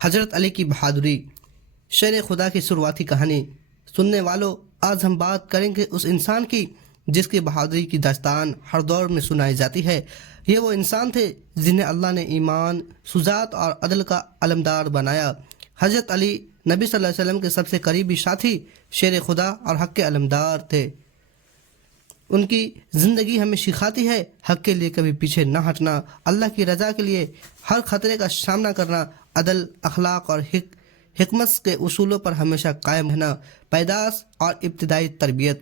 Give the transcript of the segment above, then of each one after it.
حضرت علی کی بہادری۔ شیر خدا کی شروعاتی کہانی۔ سننے والوں، آج ہم بات کریں گے اس انسان کی جس کی بہادری کی داستان ہر دور میں سنائی جاتی ہے۔ یہ وہ انسان تھے جنہیں اللہ نے ایمان، شجاعت اور عدل کا علمدار بنایا۔ حضرت علی نبی صلی اللہ علیہ وسلم کے سب سے قریبی ساتھی، شیر خدا اور حق کے علمدار تھے۔ ان کی زندگی ہمیں سکھاتی ہے حق کے لیے کبھی پیچھے نہ ہٹنا، اللہ کی رضا کے لیے ہر خطرے کا سامنا کرنا، عدل، اخلاق اور حکمت کے اصولوں پر ہمیشہ قائم رہنا۔ پیدائش اور ابتدائی تربیت۔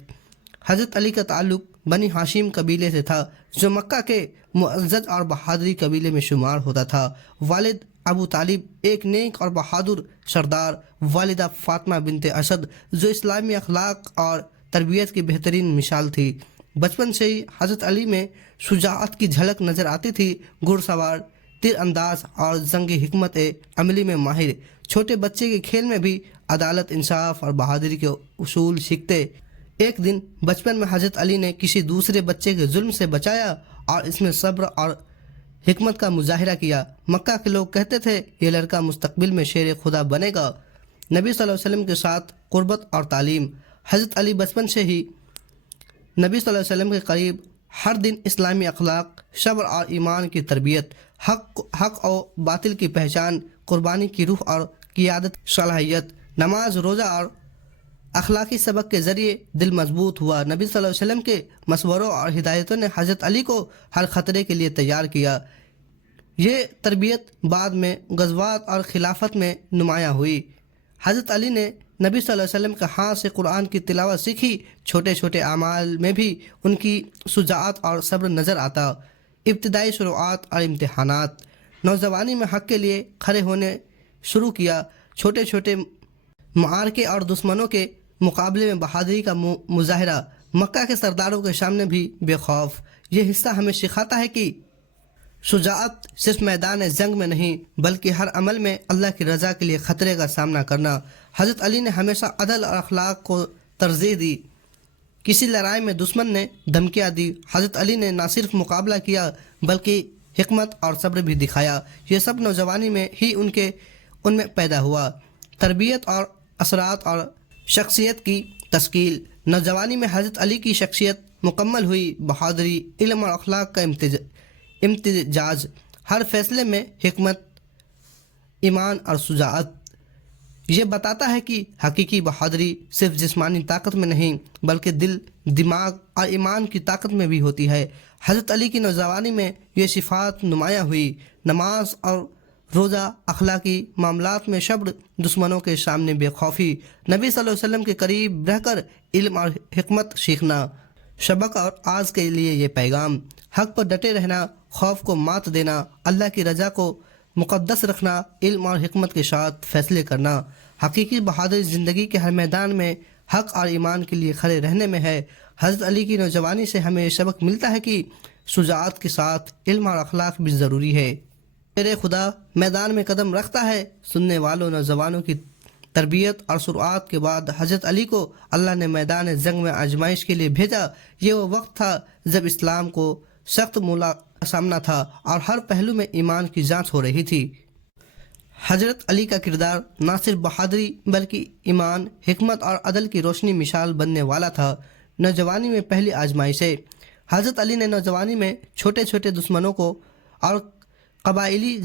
حضرت علی کا تعلق بنی ہاشم قبیلے سے تھا جو مکہ کے معزز اور بہادری قبیلے میں شمار ہوتا تھا۔ والد ابو طالب ایک نیک اور بہادر سردار، والدہ فاطمہ بنت اسد جو اسلامی اخلاق اور تربیت کی بہترین مثال تھی۔ بچپن سے ہی حضرت علی میں شجاعت کی جھلک نظر آتی تھی۔ گھڑ سوار، تیر انداز اور جنگی حکمت عملی میں ماہر، چھوٹے بچے کے کھیل میں بھی عدالت، انصاف اور بہادری کے اصول سیکھتے۔ ایک دن بچپن میں حضرت علی نے کسی دوسرے بچے کے ظلم سے بچایا اور اس میں صبر اور حکمت کا مظاہرہ کیا۔ مکہ کے لوگ کہتے تھے یہ لڑکا مستقبل میں شیر خدا بنے گا۔ نبی صلی اللہ علیہ وسلم کے ساتھ قربت اور تعلیم۔ حضرت علی بچپن سے ہی نبی صلی اللہ علیہ وسلم کے قریب، ہر دن اسلامی اخلاق، صبر اور ایمان کی تربیت، حق و باطل کی پہچان، قربانی کی روح اور قیادت صلاحیت، نماز، روزہ اور اخلاقی سبق کے ذریعے دل مضبوط ہوا۔ نبی صلی اللہ علیہ وسلم کے مشوروں اور ہدایتوں نے حضرت علی کو ہر خطرے کے لیے تیار کیا۔ یہ تربیت بعد میں غزوات اور خلافت میں نمایاں ہوئی۔ حضرت علی نے نبی صلی اللہ علیہ وسلم کے ہاتھ سے قرآن کی تلاوت سیکھی۔ چھوٹے چھوٹے اعمال میں بھی ان کی شجاعت اور صبر نظر آتا۔ ابتدائی شروعات اور امتحانات۔ نوجوانی میں حق کے لیے کھڑے ہونے شروع کیا۔ چھوٹے چھوٹے معارکے اور دشمنوں کے مقابلے میں بہادری کا مظاہرہ، مکہ کے سرداروں کے سامنے بھی بے خوف۔ یہ حصہ ہمیں سکھاتا ہے کہ شجاعت صرف میدان جنگ میں نہیں بلکہ ہر عمل میں اللہ کی رضا کے لیے خطرے کا سامنا کرنا۔ حضرت علی نے ہمیشہ عدل اور اخلاق کو ترجیح دی۔ کسی لڑائی میں دشمن نے دھمکیاں دی، حضرت علی نے نہ صرف مقابلہ کیا بلکہ حکمت اور صبر بھی دکھایا۔ یہ سب نوجوانی میں ہی ان میں پیدا ہوا۔ تربیت اور اثرات اور شخصیت کی تشکیل۔ نوجوانی میں حضرت علی کی شخصیت مکمل ہوئی۔ بہادری، علم اور اخلاق کا امتزاج، ہر فیصلے میں حکمت، ایمان اور شجاعت۔ یہ بتاتا ہے کہ حقیقی بہادری صرف جسمانی طاقت میں نہیں بلکہ دل، دماغ اور ایمان کی طاقت میں بھی ہوتی ہے۔ حضرت علی کی نوجوانی میں یہ صفات نمایاں ہوئی۔ نماز اور روزہ، اخلاقی معاملات میں صبر، دشمنوں کے سامنے بے خوفی، نبی صلی اللہ علیہ وسلم کے قریب رہ کر علم اور حکمت سیکھنا۔ سبق اور آج کے لیے یہ پیغام: حق پر ڈٹے رہنا، خوف کو مات دینا، اللہ کی رضا کو مقدس رکھنا، علم اور حکمت کے ساتھ فیصلے کرنا۔ حقیقی بہادری زندگی کے ہر میدان میں حق اور ایمان کے لیے کھڑے رہنے میں ہے۔ حضرت علی کی نوجوانی سے ہمیں یہ سبق ملتا ہے کہ شجاعت کے ساتھ علم اور اخلاق بھی ضروری ہے۔ شیر خدا میدان میں قدم رکھتا ہے۔ سننے والوں، نوجوانوں کی تربیت اور شروعات کے بعد حضرت علی کو اللہ نے میدان جنگ میں آزمائش کے لیے بھیجا۔ یہ وہ وقت تھا جب اسلام کو سخت سامنا تھا اور ہر پہلو میں ایمان کی جانچ ہو رہی تھی۔ حضرت علی کا کردار نہ صرف بہادری بلکہ ایمان، حکمت اور عدل کی روشنی مثال بننے والا تھا۔ نوجوانی میں پہلی آزمائشیں۔ حضرت علی نے نوجوانی میں چھوٹے چھوٹے دشمنوں کو اور قبائلی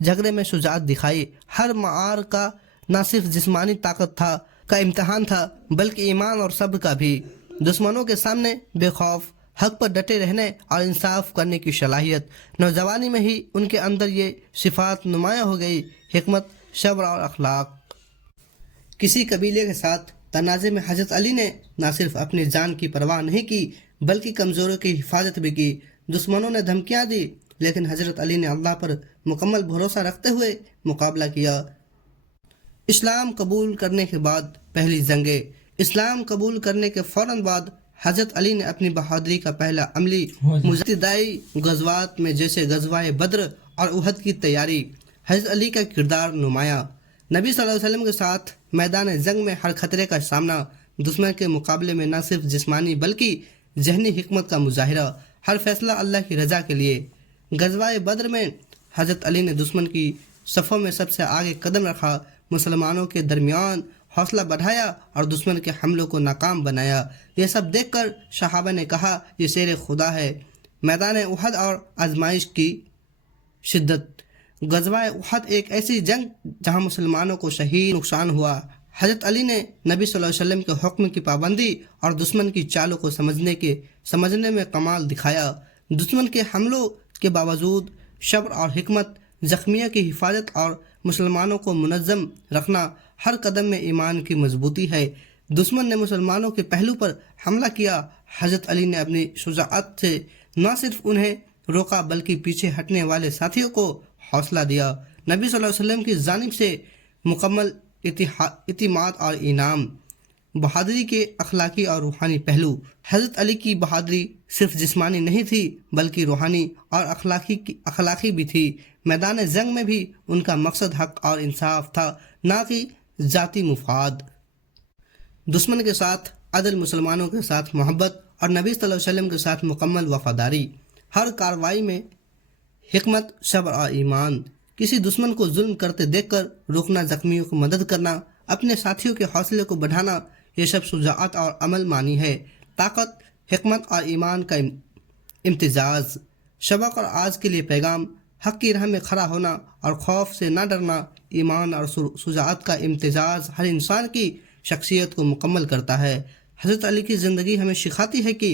جھگڑے میں شجاعت دکھائی۔ ہر معرکہ نہ صرف جسمانی طاقت کا امتحان تھا بلکہ ایمان اور صبر کا بھی۔ دشمنوں کے سامنے بے خوف، حق پر ڈٹے رہنے اور انصاف کرنے کی صلاحیت۔ نوجوانی میں ہی ان کے اندر یہ صفات نمایاں ہو گئی: حکمت، صبر اور اخلاق۔ کسی قبیلے کے ساتھ تنازع میں حضرت علی نے نہ صرف اپنی جان کی پرواہ نہیں کی بلکہ کمزوروں کی حفاظت بھی کی۔ دشمنوں نے دھمکیاں دی لیکن حضرت علی نے اللہ پر مکمل بھروسہ رکھتے ہوئے مقابلہ کیا۔ اسلام قبول کرنے کے بعد پہلی جنگیں۔ اسلام قبول کرنے کے فوراً بعد حضرت علی نے اپنی بہادری کا پہلا عملی ابتدائی غزوات میں جیسے غزوہ بدر اور احد کی تیاری۔ حضرت علی کا کردار نمایاں۔ نبی صلی اللہ علیہ وسلم کے ساتھ میدان جنگ میں ہر خطرے کا سامنا، دشمن کے مقابلے میں نہ صرف جسمانی بلکہ ذہنی حکمت کا مظاہرہ، ہر فیصلہ اللہ کی رضا کے لیے۔ غزوہ بدر میں حضرت علی نے دشمن کی صفوں میں سب سے آگے قدم رکھا، مسلمانوں کے درمیان حوصلہ بڑھایا اور دشمن کے حملوں کو ناکام بنایا۔ یہ سب دیکھ کر صحابہ نے کہا یہ شیر خدا ہے۔ میدان احد اور آزمائش کی شدت۔ غزوہ احد ایک ایسی جنگ جہاں مسلمانوں کو شدید نقصان ہوا۔ حضرت علی نے نبی صلی اللہ علیہ وسلم کے حکم کی پابندی اور دشمن کی چالوں کو سمجھنے میں کمال دکھایا۔ دشمن کے حملوں کے باوجود صبر اور حکمت، زخمیوں کی حفاظت اور مسلمانوں کو منظم رکھنا ہر قدم میں ایمان کی مضبوطی ہے۔ دشمن نے مسلمانوں کے پہلو پر حملہ کیا، حضرت علی نے اپنی شجاعت سے نہ صرف انہیں روکا بلکہ پیچھے ہٹنے والے ساتھیوں کو حوصلہ دیا۔ نبی صلی اللہ علیہ وسلم کی جانب سے مکمل اعتماد اور انعام۔ بہادری کے اخلاقی اور روحانی پہلو۔ حضرت علی کی بہادری صرف جسمانی نہیں تھی بلکہ روحانی اور اخلاقی بھی تھی۔ میدان جنگ میں بھی ان کا مقصد حق اور انصاف تھا، نہ کہ ذاتی مفاد۔ دشمن کے ساتھ عدل، مسلمانوں کے ساتھ محبت اور نبی صلی اللہ علیہ وسلم کے ساتھ مکمل وفاداری۔ ہر کارروائی میں حکمت، صبر اور ایمان۔ کسی دشمن کو ظلم کرتے دیکھ کر روکنا، زخمیوں کو مدد کرنا، اپنے ساتھیوں کے حوصلے کو بڑھانا، یہ سب شجاعت اور عمل مانی ہے۔ طاقت، حکمت اور ایمان کا امتزاج۔ سبق اور آج کے لیے پیغام: حق کی راہ میں کھڑا ہونا اور خوف سے نہ ڈرنا، ایمان اور شجاعت کا امتزاج ہر انسان کی شخصیت کو مکمل کرتا ہے۔ حضرت علی کی زندگی ہمیں سکھاتی ہے کہ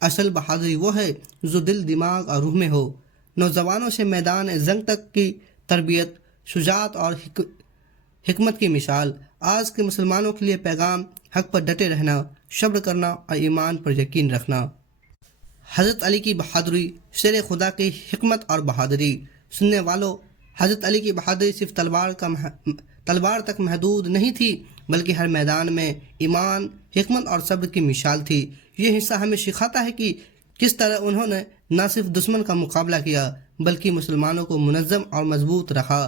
اصل بہادری وہ ہے جو دل، دماغ اور روح میں ہو۔ نوجوانوں سے میدان جنگ تک کی تربیت، شجاعت اور حکمت کی مثال۔ آج کے مسلمانوں کے لیے پیغام: حق پر ڈٹے رہنا، صبر کرنا اور ایمان پر یقین رکھنا۔ حضرت علی کی بہادری، شیر خدا کی حکمت اور بہادری۔ سننے والوں، حضرت علی کی بہادری صرف تلوار تک محدود نہیں تھی بلکہ ہر میدان میں ایمان، حکمت اور صبر کی مثال تھی۔ یہ حصہ ہمیں سکھاتا ہے کہ کس طرح انہوں نے نہ صرف دشمن کا مقابلہ کیا بلکہ مسلمانوں کو منظم اور مضبوط رکھا۔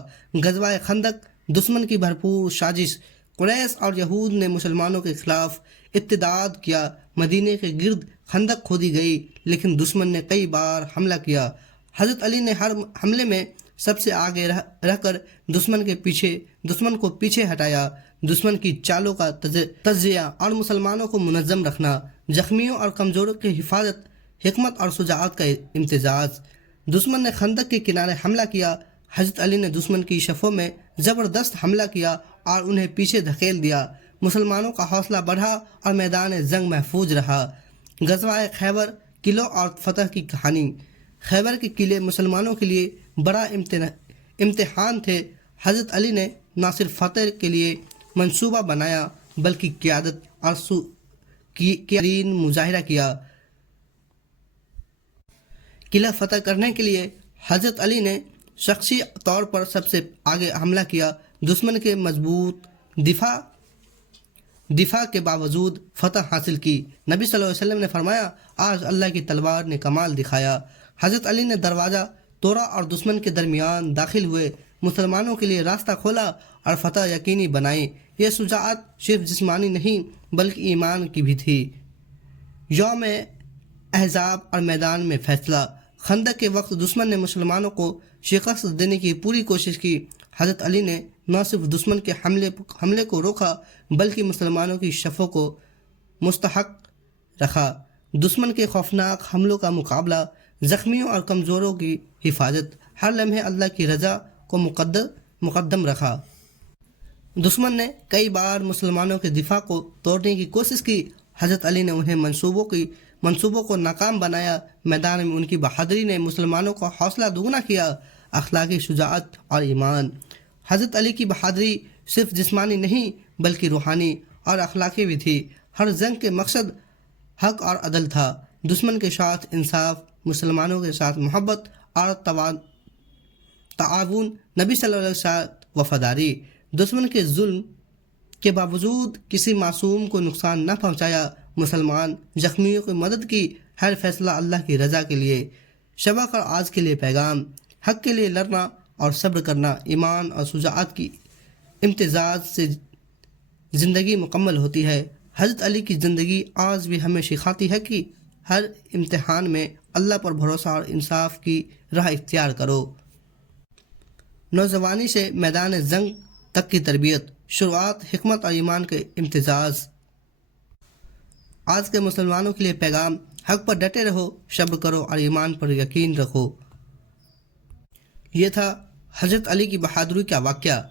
غزوہ خندق، دشمن کی بھرپور سازش۔ قریش اور یہود نے مسلمانوں کے خلاف ارتداد کیا، مدینے کے گرد خندق کھودی گئی، لیکن دشمن نے کئی بار حملہ کیا۔ حضرت علی نے ہر حملے میں سب سے آگے رہ کر دشمن کو پیچھے ہٹایا۔ دشمن کی چالوں کا تجزیہ اور مسلمانوں کو منظم رکھنا، زخمیوں اور کمزوروں کی حفاظت، حکمت اور شجاعت کا امتزاج۔ دشمن نے خندق کے کنارے حملہ کیا، حضرت علی نے دشمن کی صفوں میں زبردست حملہ کیا اور انہیں پیچھے دھکیل دیا۔ مسلمانوں کا حوصلہ بڑھا اور میدان جنگ محفوظ رہا۔ غزوہ خیبر، قلعوں اور فتح کی کہانی۔ خیبر کے قلعے مسلمانوں کے لیے بڑا امتحان تھے۔ حضرت علی نے نہ صرف فتح کے لیے منصوبہ بنایا بلکہ قیادت اور مظاہرہ کیا۔ قلعہ فتح کرنے کے لیے حضرت علی نے شخصی طور پر سب سے آگے حملہ کیا۔ دشمن کے مضبوط دفاع کے باوجود فتح حاصل کی۔ نبی صلی اللہ علیہ وسلم نے فرمایا، آج اللہ کی تلوار نے کمال دکھایا۔ حضرت علی نے دروازہ توڑا اور دشمن کے درمیان داخل ہوئے، مسلمانوں کے لیے راستہ کھولا اور فتح یقینی بنائی۔ یہ شجاعت صرف جسمانی نہیں بلکہ ایمان کی بھی تھی۔ یوم احزاب اور میدان میں فیصلہ۔ خندق کے وقت دشمن نے مسلمانوں کو شکست دینے کی پوری کوشش کی۔ حضرت علی نے نہ صرف دشمن کے حملے کو روکا بلکہ مسلمانوں کی صفوں کو مستحکم رکھا۔ دشمن کے خوفناک حملوں کا مقابلہ، زخمیوں اور کمزوروں کی حفاظت، ہر لمحے اللہ کی رضا کو مقدم رکھا۔ دشمن نے کئی بار مسلمانوں کے دفاع کو توڑنے کی کوشش کی، حضرت علی نے انہیں منصوبوں کو ناکام بنایا۔ میدان میں ان کی بہادری نے مسلمانوں کا حوصلہ دوگنا کیا۔ اخلاقی شجاعت اور ایمان۔ حضرت علی کی بہادری صرف جسمانی نہیں بلکہ روحانی اور اخلاقی بھی تھی۔ ہر جنگ کے مقصد حق اور عدل تھا، دشمن کے ساتھ انصاف، مسلمانوں کے ساتھ محبت اور تعاون، نبی صلی اللہ علیہ وسلم وفاداری۔ دشمن کے ظلم کے باوجود کسی معصوم کو نقصان نہ پہنچایا، مسلمان زخمیوں کی مدد کی، ہر فیصلہ اللہ کی رضا کے لیے۔ سبق اور آج کے لیے پیغام: حق کے لیے لڑنا اور صبر کرنا، ایمان اور شجاعت کی امتزاج سے زندگی مکمل ہوتی ہے۔ حضرت علی کی زندگی آج بھی ہمیں سکھاتی ہے کہ ہر امتحان میں اللہ پر بھروسہ اور انصاف کی راہ اختیار کرو۔ نوجوانی سے میدان جنگ تک کی تربیت، شروعات، حکمت اور ایمان کے امتزاج۔ آج کے مسلمانوں کے لیے پیغام: حق پر ڈٹے رہو، صبر کرو اور ایمان پر یقین رکھو۔ یہ تھا حضرت علی کی بہادری کا واقعہ